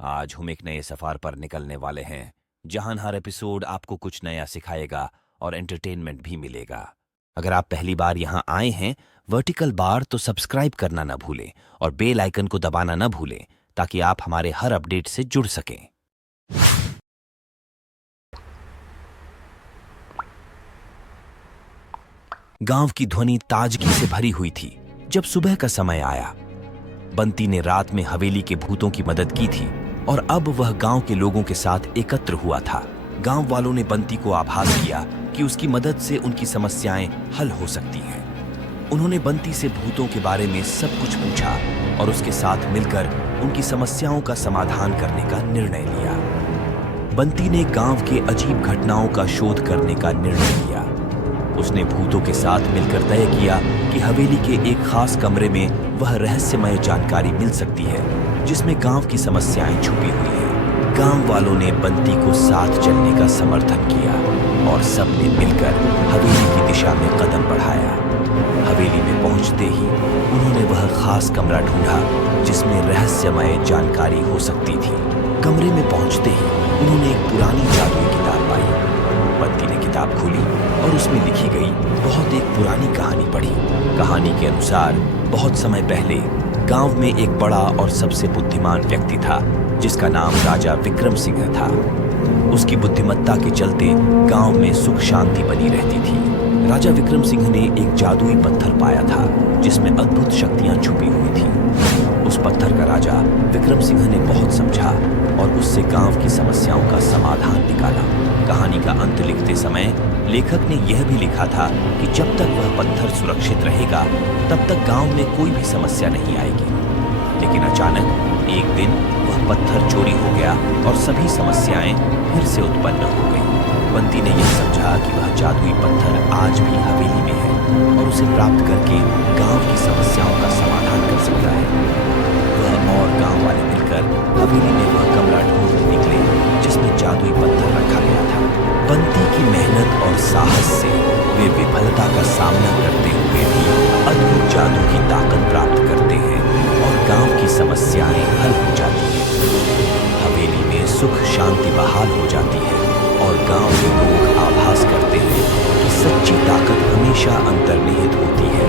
आज हम एक नए सफर पर निकलने वाले हैं, जहां हर एपिसोड आपको कुछ नया सिखाएगा और एंटरटेनमेंट भी मिलेगा। अगर आप पहली बार यहां आए हैं वर्टिकल बार तो सब्सक्राइब करना ना भूलें और बेल आइकन को दबाना ना भूलें ताकि आप हमारे हर अपडेट से जुड़ सकें। गांव की ध्वनि ताजगी से भरी हुई थी। जब सुबह का समय आया, बंटी ने रात में हवेली के भूतों की मदद की थी और अब वह गांव के लोगों के साथ एकत्र हुआ था। गांव वालों ने बंटी को आभास किया कि उसकी मदद से उनकी समस्याएं हल हो सकती हैं। उन्होंने बंटी से भूतों के बारे में सब कुछ पूछा और उसके साथ मिलकर उनकी समस्याओं का समाधान करने का निर्णय लिया। बंटी ने गांव के अजीब घटनाओं का शोध करने का निर्णय लिया। उसने भूतों के साथ मिलकर तय किया कि हवेली के एक खास कमरे में वह रहस्यमय जानकारी मिल सकती है जिसमें गांव की समस्याएं छुपी हुई हैं। गांव वालों ने बंटी को साथ चलने का समर्थन किया और सबने मिलकर हवेली की दिशा में कदम बढ़ाया। हवेली में पहुंचते ही उन्होंने वह खास कमरा ढूंढा जिसमें रहस्यमय जानकारी हो सकती थी। कमरे में पहुंचते ही उन्होंने एक पुरानी जादुई किताब पाई। बंटी ने किताब खोली और उसमें लिखी गई बहुत एक पुरानी कहानी पढ़ी। कहानी के अनुसार बहुत समय पहले गांव में एक बड़ा और सबसे बुद्धिमान व्यक्ति था जिसका नाम राजा विक्रम सिंह था। उसकी बुद्धिमत्ता के चलते गांव में सुख शांति बनी रहती थी। राजा विक्रम सिंह ने एक जादुई पत्थर पाया था जिसमें अद्भुत शक्तियां छुपी हुई थी। उस पत्थर का राजा विक्रम सिंह ने बहुत समझा और उससे गांव की समस्याओं का समाधान निकाला। कहानी का अंत लिखते समय लेखक ने यह भी लिखा था कि जब तक वह पत्थर सुरक्षित रहेगा तब तक गांव में कोई भी समस्या नहीं आएगी। लेकिन अचानक एक दिन वह पत्थर चोरी हो गया और सभी समस्याएं फिर से उत्पन्न हो गई। बंटी ने यह समझा कि वह जादुई पत्थर आज भी हवेली में है और उसे प्राप्त करके गांव की समस्याओं का समाधान कर सकता है। वह और गांव वाले मिलकर हवेली में वह कमरा ढूंढने निकले जिसमें जादुई पत्थर रखा गया था। बंटी की मेहनत और साहस से वे विफलता का सामना करते हुए भी अद्भुत जादू की ताकत प्राप्त करते हैं और गांव की समस्याएं हल हो जाती हैं। हवेली में सुख शांति बहाल हो जाती है और गांव के लोग आभास करते हैं कि सच्ची ताकत हमेशा अंतर्निहित होती है।